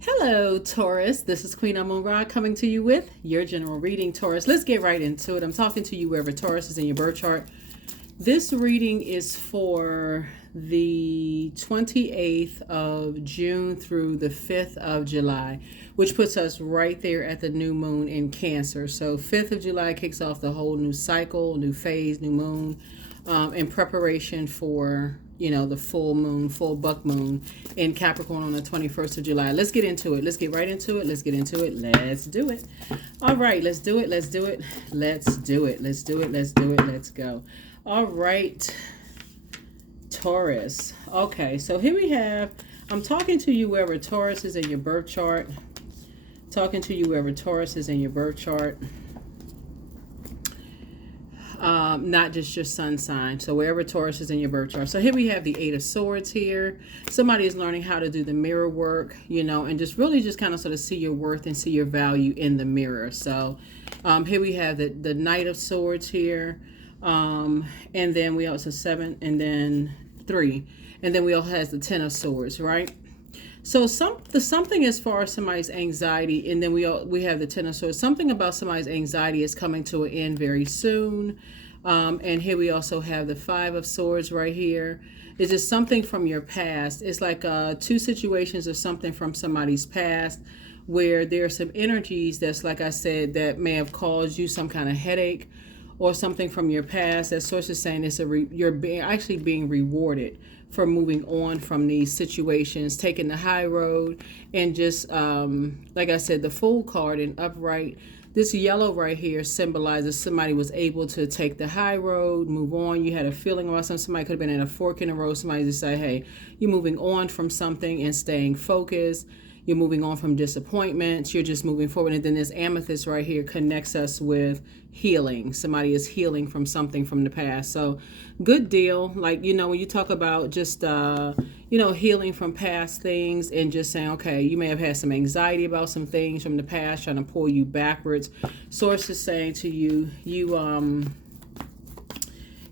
Hello, Taurus. This is Queen Amun Ra coming to you with your general reading, Taurus. Let's get right into it. I'm talking to you wherever Taurus is in your birth chart. This reading is for the 28th of June through the 5th of July, which puts us right there at the new moon in Cancer. So 5th of July kicks off the whole new cycle, new phase, new moon, in preparation for the full moon, full buck moon in Capricorn on the 21st of July. Let's get into it. Let's get right into it. Let's get into it. Let's do it. All right, let's do it. Let's do it. Let's do it. Let's do it. Let's do it. Let's go. All right, Taurus. Okay, so here we have, I'm talking to you wherever Taurus is in your birth chart. Talking to you wherever Taurus is in your birth chart. Not just your sun sign. So wherever Taurus is in your birth chart. So here we have the Eight of Swords here. Somebody is learning how to do the mirror work, and just really just kind of sort of see your worth and see your value in the mirror. So here we have the Knight of Swords here. And then we also 7 and then 3. And then we also has the 10 of Swords, right? So something as far as somebody's anxiety, and then we have the 10 of Swords. Something about somebody's anxiety is coming to an end very soon. And here we also have the 5 of Swords right here. It's just something from your past. It's like two situations of something from somebody's past where there are some energies that's, like I said, that may have caused you some kind of headache or something from your past. That source is saying you're being rewarded for moving on from these situations, taking the high road, and just like I said, the Fool card in upright. This yellow right here symbolizes somebody was able to take the high road, move on. You had a feeling about something. Somebody could have been in a fork in the road. Somebody just say, hey, you're moving on from something and staying focused. You're moving on from disappointments. You're just moving forward. And then this amethyst right here connects us with healing. Somebody is healing from something from the past. So good deal. Like, when you talk about just, healing from past things and just saying, okay, you may have had some anxiety about some things from the past, trying to pull you backwards. Source is saying to you,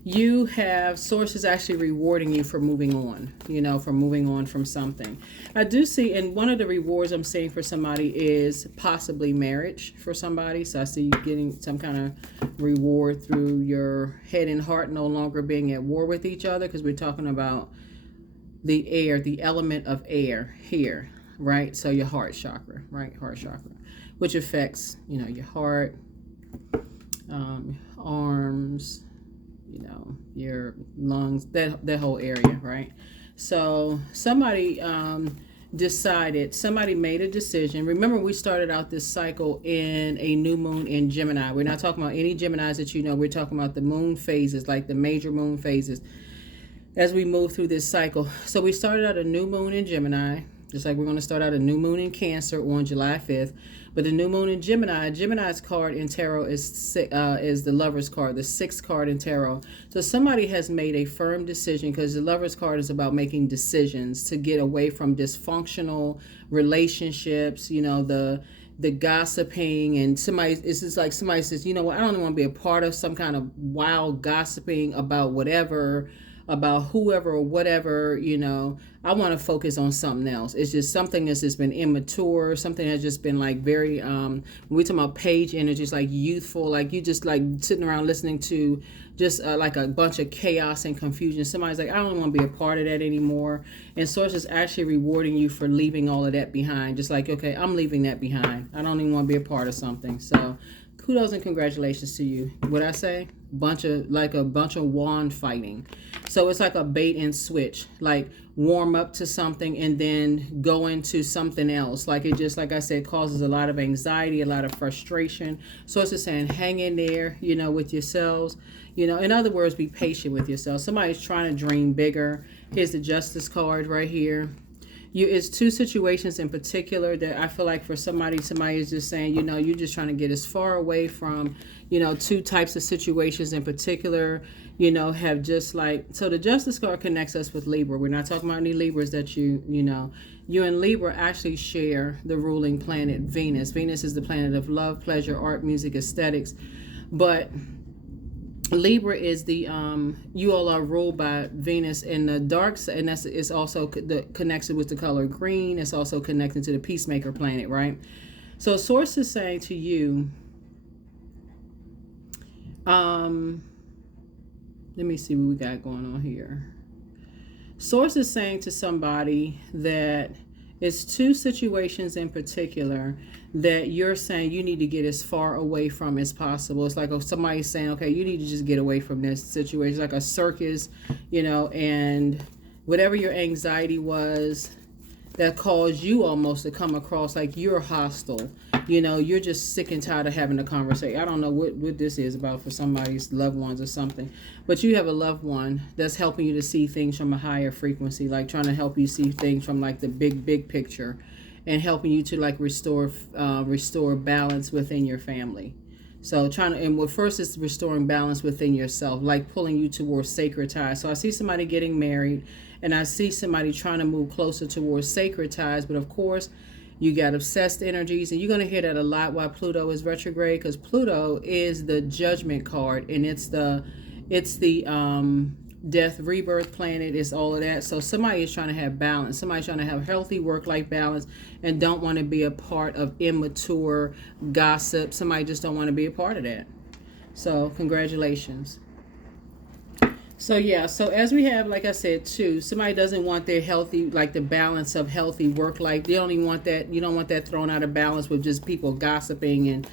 you have sources actually rewarding you for moving on, for moving on from something. I do see, and one of the rewards I'm seeing for somebody is possibly marriage for somebody. So I see you getting some kind of reward through your head and heart no longer being at war with each other, because we're talking about the air, the element of air here, right? So your heart chakra, right? Heart chakra, which affects, your heart, arms, your lungs, that whole area, right? So somebody somebody made a decision. Remember, we started out this cycle in a new moon in Gemini. We're not talking about any Geminis that we're talking about the moon phases, like the major moon phases as we move through this cycle. So we started out a new moon in Gemini, just like we're going to start out a new moon in Cancer on July 5th. But the new moon in Gemini's card in tarot is the Lover's card, the 6th card in tarot. So somebody has made a firm decision, because the Lover's card is about making decisions to get away from dysfunctional relationships, the gossiping, and it's just like somebody says, I don't want to be a part of some kind of wild gossiping about whatever, about whoever or whatever, I want to focus on something else. It's just something that's just been immature, something that's just been like very, when we talk about page energy, it's like youthful, like you just like sitting around listening to just like a bunch of chaos and confusion. Somebody's like, I don't want to be a part of that anymore. And Source is actually rewarding you for leaving all of that behind. Just like, okay, I'm leaving that behind. I don't even want to be a part of something. So kudos and congratulations to you. What I say? A bunch of wand fighting. So it's like a bait and switch, like warm up to something and then go into something else. Like it just, like I said, causes a lot of anxiety, a lot of frustration. So it's just saying, hang in there, with yourselves. In other words, be patient with yourself. Somebody's trying to dream bigger. Here's the Justice card right here. It's two situations in particular that I feel like for somebody is just saying, you're just trying to get as far away from, two types of situations in particular, have just like, so the Justice card connects us with Libra. We're not talking about any Libras that you and Libra actually share the ruling planet, Venus. Venus is the planet of love, pleasure, art, music, aesthetics. But Libra is the you all are ruled by Venus in the dark side, and that's it's also connected with the color green. It's also connected to the peacemaker planet, right? So source is saying to you, let me see what we got going on here. Source is saying to somebody that it's two situations in particular that you're saying you need to get as far away from as possible. It's like somebody's saying, okay, you need to just get away from this situation. It's like a circus, and whatever your anxiety was that caused you almost to come across like you're hostile. You're just sick and tired of having a conversation. I don't know what this is about for somebody's loved ones or something, but you have a loved one that's helping you to see things from a higher frequency, like trying to help you see things from like the big picture, and helping you to like restore balance within your family. So first is restoring balance within yourself, like pulling you towards sacred ties. So I see somebody getting married, and I see somebody trying to move closer towards sacred ties. But of course, you got obsessed energies, and you're going to hear that a lot while Pluto is retrograde, because Pluto is the judgment card, and it's the death rebirth planet. It's all of that. So somebody is trying to have balance. Somebody's trying to have healthy work-life balance and don't want to be a part of immature gossip. Somebody just don't want to be a part of that. So congratulations. So yeah, so as we have, like I said, too, somebody doesn't want their healthy, like the balance of healthy work life. They don't even want that. You don't want that thrown out of balance with just people gossiping and,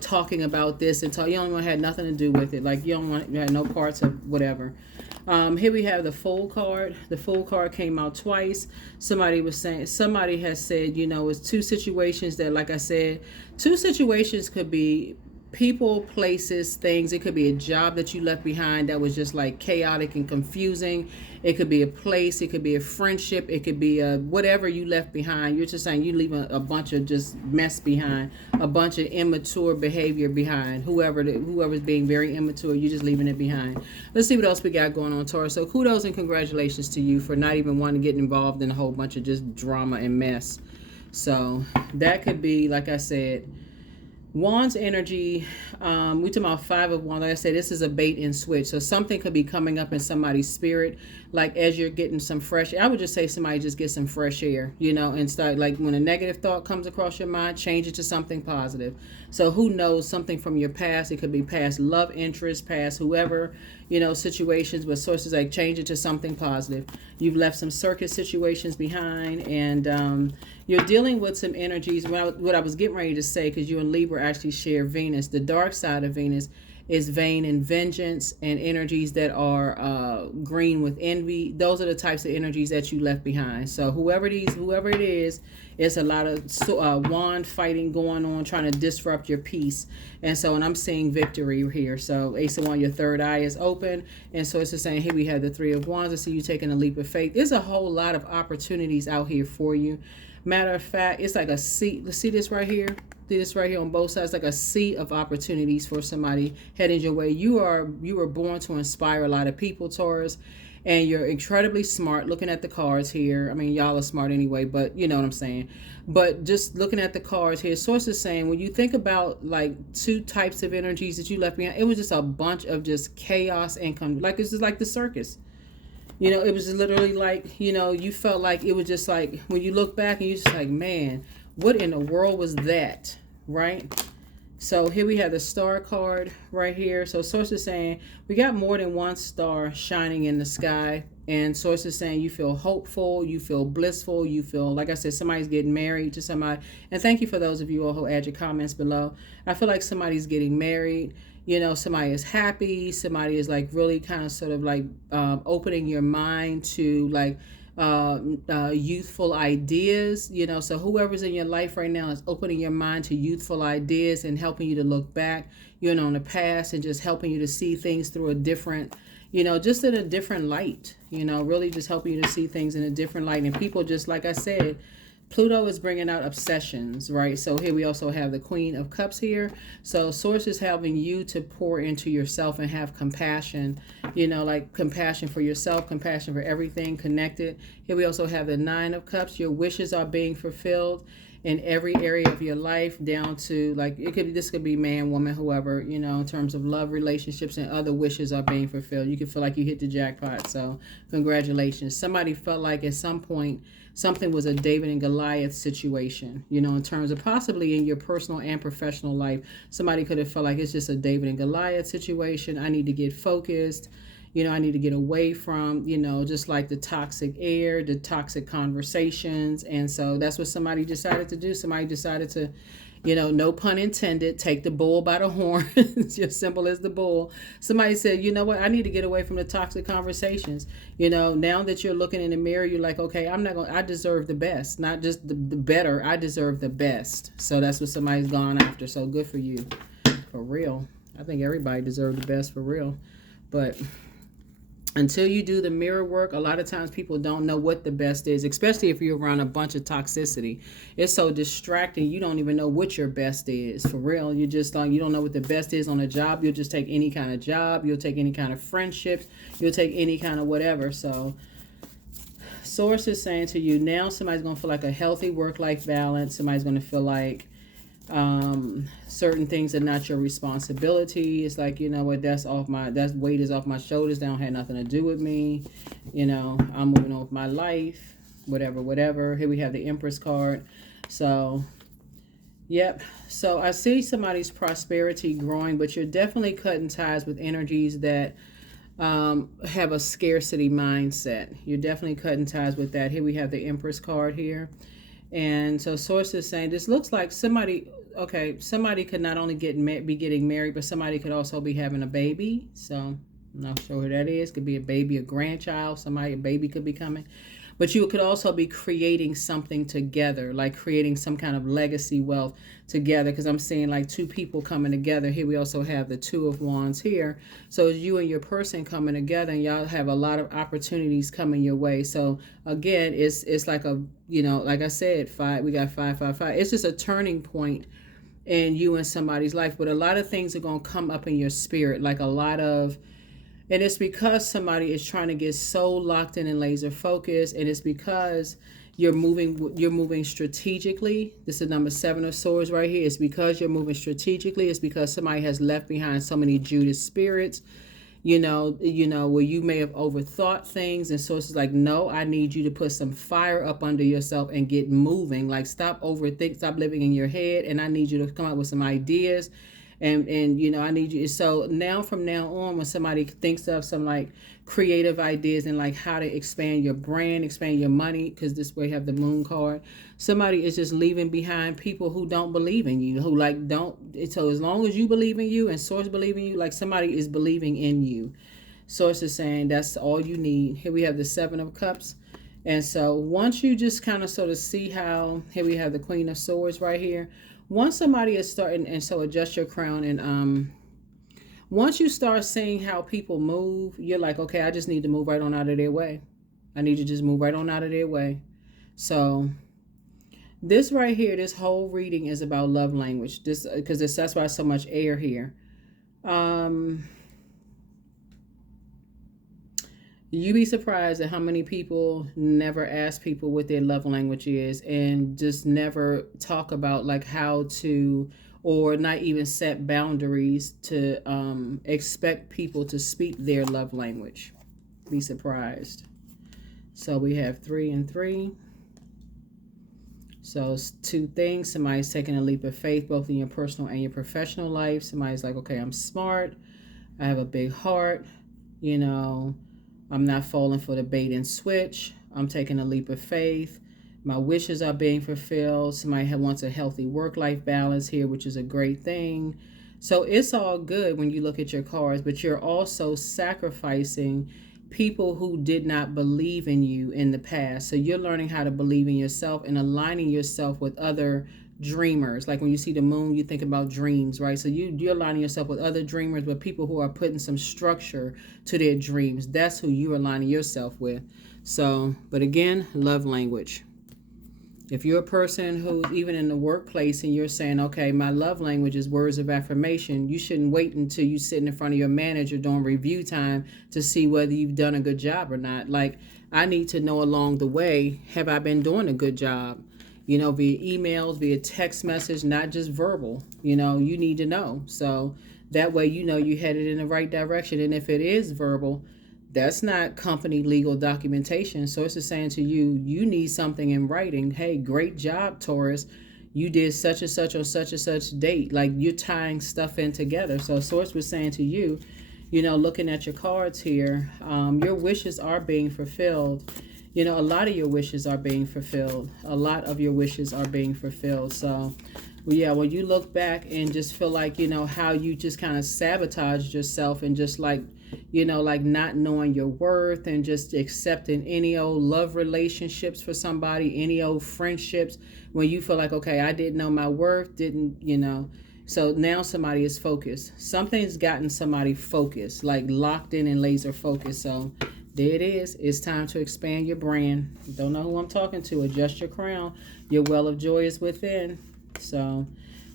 talking about this and talk. You don't want to have nothing to do with it. Like you had no parts of whatever. Here we have the Fool card. The Fool card came out twice. Somebody has said, it's two situations that, like I said, two situations could be people, places, things. It could be a job that you left behind that was just like chaotic and confusing. It could be a place. It could be a friendship. It could be whatever you left behind. You're just saying you leave a bunch of just mess behind, a bunch of immature behavior behind. Whoever's being very immature, you're just leaving it behind. Let's see what else we got going on, Taurus. So kudos and congratulations to you for not even wanting to get involved in a whole bunch of just drama and mess. So that could be, like I said, Wands energy, we talking about Five of Wands. Like I said, this is a bait and switch. So something could be coming up in somebody's spirit, like as you're getting some fresh air. I would just say somebody just get some fresh air, and start, like when a negative thought comes across your mind, change it to something positive. So who knows, something from your past. It could be past love interest, past whoever, situations, but sources like change it to something positive. You've left some circus situations behind, and you're dealing with some energies. What I was getting ready to say, because you and Libra actually share Venus. The dark side of Venus is vain and vengeance, and energies that are green with envy. Those are the types of energies that you left behind. So whoever it is, it's a lot of wand fighting going on, trying to disrupt your peace. And I'm seeing victory here. So Ace of Wands, your third eye is open. And so it's just saying, here we have the Three of Wands. I see you taking a leap of faith. There's a whole lot of opportunities out here for you. Matter of fact, it's like a sea. Let's see this right here. See this right here on both sides, like a sea of opportunities for somebody heading your way. You were born to inspire a lot of people, Taurus, and you're incredibly smart. Looking at the cards here, I mean, y'all are smart anyway, but you know what I'm saying. But just looking at the cards here, source is saying when you think about like two types of energies that you left behind, it was just a bunch of just chaos and like it's just like the circus. It was literally like, you felt like it was just like when you look back and you're just like, man, what in the world was that, right? So here we have the star card right here. So source is saying we got more than one star shining in the sky. And source is saying you feel hopeful, you feel blissful, you feel, like I said, somebody's getting married to somebody. And thank you for those of you all who add your comments below. I feel like somebody's getting married. Somebody is happy. Somebody is like really kind of sort of like opening your mind to like youthful ideas. So whoever's in your life right now is opening your mind to youthful ideas and helping you to look back, on the past, and just helping you to see things through a different, just in a different light, really just helping you to see things in a different light. And people, just like I said, Pluto is bringing out obsessions, right? So here we also have the Queen of Cups here. So source is helping you to pour into yourself and have compassion, like compassion for yourself, compassion for everything connected. Here we also have the Nine of Cups. Your wishes are being fulfilled. in every area of your life, down to like this could be man, woman, whoever, in terms of love, relationships, and other wishes are being fulfilled. You can feel like you hit the jackpot. So congratulations. Somebody felt like at some point something was a David and Goliath situation, in terms of possibly in your personal and professional life. Somebody could have felt like it's just a David and Goliath situation. I need to get focused. I need to get away from, just like the toxic air, the toxic conversations. And so that's what somebody decided to do. Somebody decided to, no pun intended, take the bull by the horn. It's just simple as the bull. Somebody said, you know what, I need to get away from the toxic conversations. Now that you're looking in the mirror, you're like, okay, I deserve the best, not just the better. I deserve the best. So that's what somebody's gone after. So good for you. For real. I think everybody deserves the best, for real. But until you do the mirror work, a lot of times people don't know what the best is, especially if you're around a bunch of toxicity. It's so distracting. You don't even know what your best is, for real. You don't know what the best is on a job. You'll just take any kind of job. You'll take any kind of friendships. You'll take any kind of whatever. So Source is saying to you, now somebody's going to feel like a healthy work-life balance. Somebody's going to feel like certain things are not your responsibility. It's like, that weight is off my shoulders. They don't have nothing to do with me. I'm moving on with my life, whatever. Here we have the Empress card. So, yep. So I see somebody's prosperity growing, but you're definitely cutting ties with energies that have a scarcity mindset. You're definitely cutting ties with that. Here we have the Empress card here. And so Source is saying this looks like somebody could not only be getting married, but somebody could also be having a baby. So I'm not sure who that is. Could be a baby, a grandchild, a baby could be coming. But you could also be creating something together, like creating some kind of legacy wealth together, because I'm seeing like two people coming together. Here we also have the Two of Wands here. So it's you and your person coming together, and y'all have a lot of opportunities coming your way. So again, it's like a, like I said, we got 555. It's just a turning point in you and somebody's life. But a lot of things are going to come up in your spirit, like a lot of, and it's because somebody is trying to get so locked in and laser focused, and it's because you're moving strategically. This is number 7 of Swords right here. It's because you're moving strategically. It's because somebody has left behind so many Judas spirits, where you may have overthought things, and Source is like, no, I need you to put some fire up under yourself and get moving. Like, stop living in your head, and I need you to come up with some ideas. And I need you. So now, from now on, when somebody thinks of some like creative ideas and like how to expand your brand, expand your money, because this way you have the Moon card, somebody is just leaving behind people who don't believe in you, who like don't. So as long as you believe in you and Source believe in you, like somebody is believing in you. Source is saying that's all you need. Here we have the 7 of Cups. And so once you just kind of sort of see how, here we have the Queen of Swords right here. Once somebody is starting, and so adjust your crown, and once you start seeing how people move, you're like, okay, I just need to move right on out of their way. I need to just move right on out of their way. So this right here, this whole reading is about love language. This, because that's why so much air here. You'd be surprised at how many people never ask people what their love language is, and just never talk about like how to, or not even set boundaries to expect people to speak their love language. Be surprised. So we have 3 and 3. So it's 2 things. Somebody's taking a leap of faith, both in your personal and your professional life. Somebody's like, okay, I'm smart. I have a big heart. I'm not falling for the bait and switch. I'm taking a leap of faith. My wishes are being fulfilled. Somebody wants a healthy work-life balance here, which is a great thing. So it's all good when you look at your cards, but you're also sacrificing people who did not believe in you in the past. So you're learning how to believe in yourself and aligning yourself with other dreamers. Like when you see the moon, you think about dreams, right? So you're aligning yourself with other dreamers, with people who are putting some structure to their dreams. That's who you're aligning yourself with. So, but again, love language. If you're a person who's even in the workplace and you're saying, okay, my love language is words of affirmation, you shouldn't wait until you sit in front of your manager during review time to see whether you've done a good job or not. Like, I need to know along the way, have I been doing a good job? via emails, via text message, not just verbal. You need to know. So that way, you're headed in the right direction. And if it is verbal, that's not company legal documentation. Source is saying to you, you need something in writing. Hey, great job, Taurus. You did such and such on such and such date. Like, you're tying stuff in together. So Source was saying to you, looking at your cards here, your wishes are being fulfilled. A lot of your wishes are being fulfilled. A lot of your wishes are being fulfilled. So, yeah, when you look back and just feel like, how you just kind of sabotaged yourself and just like not knowing your worth and just accepting any old love relationships for somebody, any old friendships, when you feel like, okay, I didn't know my worth, So now somebody is focused. Something's gotten somebody focused, like locked in and laser focused. So there it is. It's time to expand your brand. Don't know who I'm talking to. Adjust your crown. Your well of joy is within. So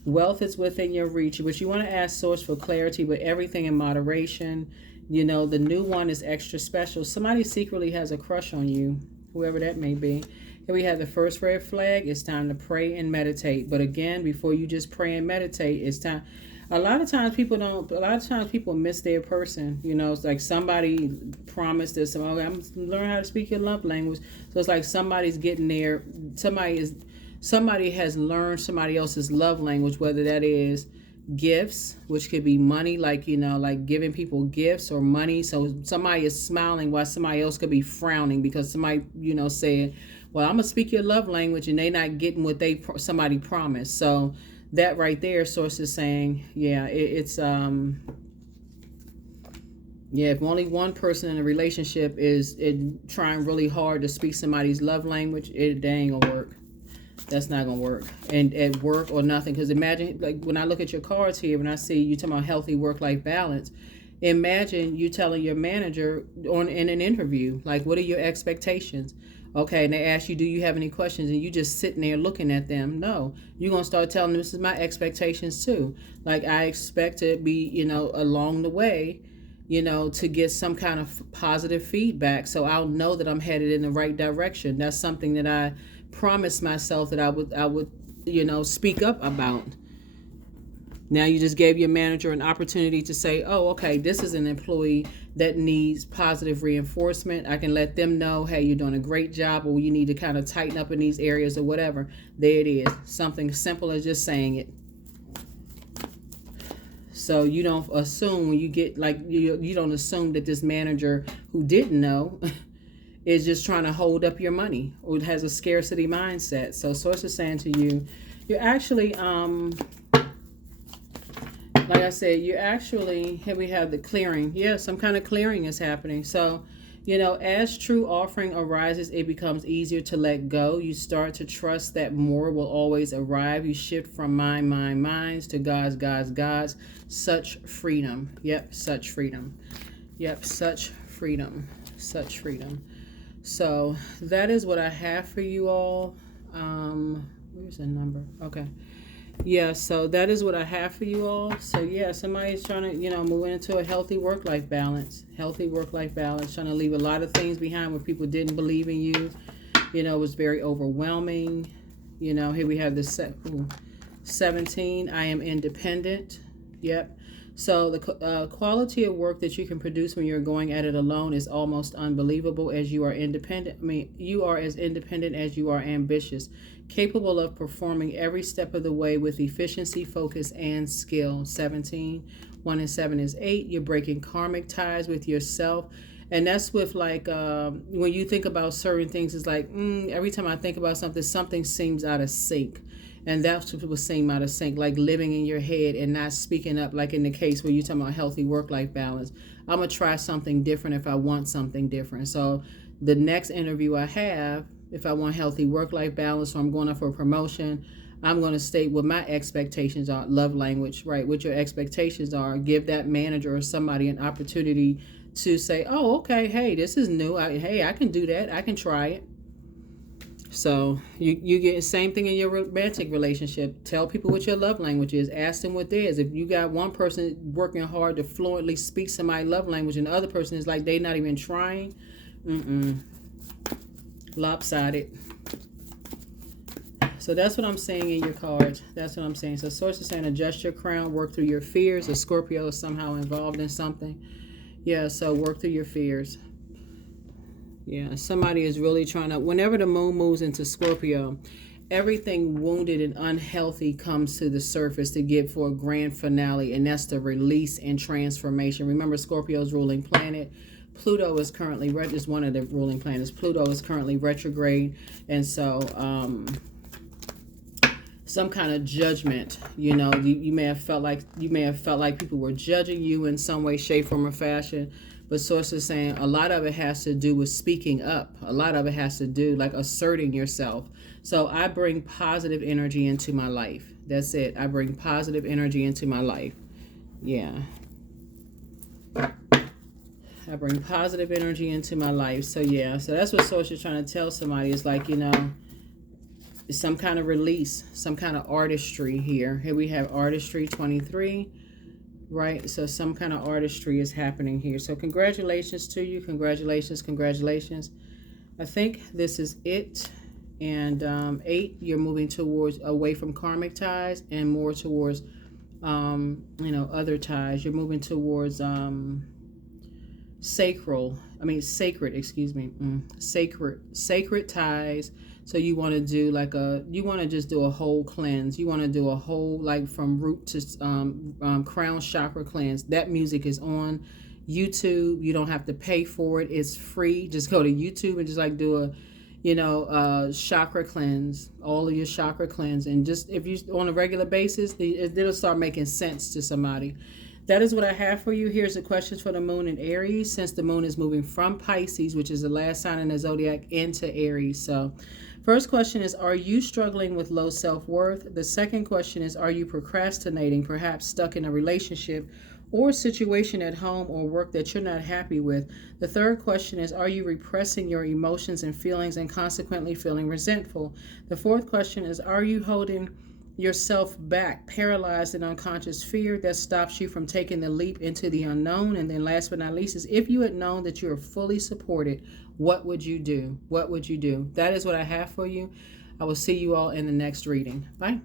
wealth is within your reach. But you want to ask Source for clarity, but everything in moderation. The new one is extra special. Somebody secretly has a crush on you, whoever that may be. Here we have the first red flag. It's time to pray and meditate. But again, before you just pray and meditate, it's time. A lot of times people miss their person. It's like somebody promised this. Okay, I'm learning how to speak your love language. So it's like somebody's getting there. Somebody has learned somebody else's love language, whether that is gifts, which could be money, like giving people gifts or money. So somebody is smiling while somebody else could be frowning because somebody said, well, I'm gonna speak your love language, and they not getting what somebody promised. So that right there, Source is saying, it's if only one person in a relationship is trying really hard to speak somebody's love language, they ain't gonna work. That's not going to work. And at work or nothing. Because imagine, like, when I look at your cards here, when I see you talking about healthy work-life balance, imagine you telling your manager in an interview, like, what are your expectations? Okay, and they ask you, do you have any questions? And you just sitting there looking at them. No, you're going to start telling them, this is my expectations too. Like, I expect to be, along the way, to get some kind of positive feedback. So I'll know that I'm headed in the right direction. That's something that I promised myself that I would speak up about. Now you just gave your manager an opportunity to say, oh, okay, this is an employee that needs positive reinforcement. I can let them know, hey, you're doing a great job, or you need to kind of tighten up in these areas or whatever. There it is. Something simple as just saying it. So you don't assume when you get, like, you don't assume that this manager who didn't know is just trying to hold up your money or has a scarcity mindset. So Source is saying to you, you're actually, like I said, here we have the clearing. Yeah, some kind of clearing is happening. So, as true offering arises, it becomes easier to let go. You start to trust that more will always arrive. You shift from minds to God's. Such freedom. Yep, such freedom. Yep, such freedom. Such freedom. So that is what I have for you all. Where's the number? Okay. Yeah, so that is what I have for you all. So yeah, somebody's trying to, move into a healthy work-life balance. Healthy work-life balance, trying to leave a lot of things behind where people didn't believe in you. It was very overwhelming. Here we have the 17. I am independent. Yep. So the quality of work that you can produce when you're going at it alone is almost unbelievable, as you are independent. You are as independent as you are ambitious, capable of performing every step of the way with efficiency, focus, and skill. 17. 1 and 7 is 8. You're breaking karmic ties with yourself. And that's with, like, when you think about certain things, it's like, every time I think about something seems out of sync. And that's what people seem out of sync, like living in your head and not speaking up, like in the case where you're talking about healthy work-life balance. I'm going to try something different if I want something different. So the next interview I have, if I want healthy work-life balance or I'm going up for a promotion, I'm going to state what my expectations are, love language, right? What your expectations are. Give that manager or somebody an opportunity to say, oh, okay, hey, this is new. I can do that. I can try it. So you get the same thing in your romantic relationship. Tell people what your love language is. Ask them what theirs. If you got one person working hard to fluently speak somebody's love language and the other person is like they not even trying, lopsided. So that's what I'm saying in your cards. That's what I'm saying. So Source is saying adjust your crown, work through your fears. A Scorpio is somehow involved in something. Yeah, so work through your fears. Yeah, somebody is really trying to, whenever the moon moves into Scorpio, everything wounded and unhealthy comes to the surface to get for a grand finale, and that's the release and transformation. Remember, Scorpio's ruling planet. Pluto is currently, is one of the ruling planets. Pluto is currently retrograde, and so some kind of judgment, you know, you may have felt like people were judging you in some way, shape, form, or fashion. But Source is saying a lot of it has to do with speaking up. A lot of it has to do like asserting yourself. So I bring positive energy into my life. That's it. I bring positive energy into my life. Yeah. I bring positive energy into my life. So yeah, so that's what Source is trying to tell somebody. It's like, you know, some kind of release, some kind of artistry here. Here we have artistry 23. Right, so some kind of artistry is happening here. So congratulations to you. Congratulations, congratulations. I think this is it. And 8, you're moving towards away from karmic ties and more towards you know, other ties. You're moving towards sacred ties. So you want to do like you want to just do a whole cleanse. You want to do a whole, like, from root to crown chakra cleanse. That music is on YouTube. You don't have to pay for it. It's free. Just go to YouTube and just like do a, you know, chakra cleanse, all of your chakra cleanse. And just, if you on a regular basis, it'll start making sense to somebody. That is what I have for you. Here's the questions for the moon in Aries, since the moon is moving from Pisces, which is the last sign in the zodiac, into Aries. So first question is, are you struggling with low self-worth? The second question is, are you procrastinating, perhaps stuck in a relationship or situation at home or work that you're not happy with? The third question is, are you repressing your emotions and feelings and consequently feeling resentful? The fourth question is, are you holding yourself back, paralyzed in unconscious fear that stops you from taking the leap into the unknown? And then last but not least is, if you had known that you are fully supported, what would you do? What would you do? That is what I have for you. I will see you all in the next reading. Bye.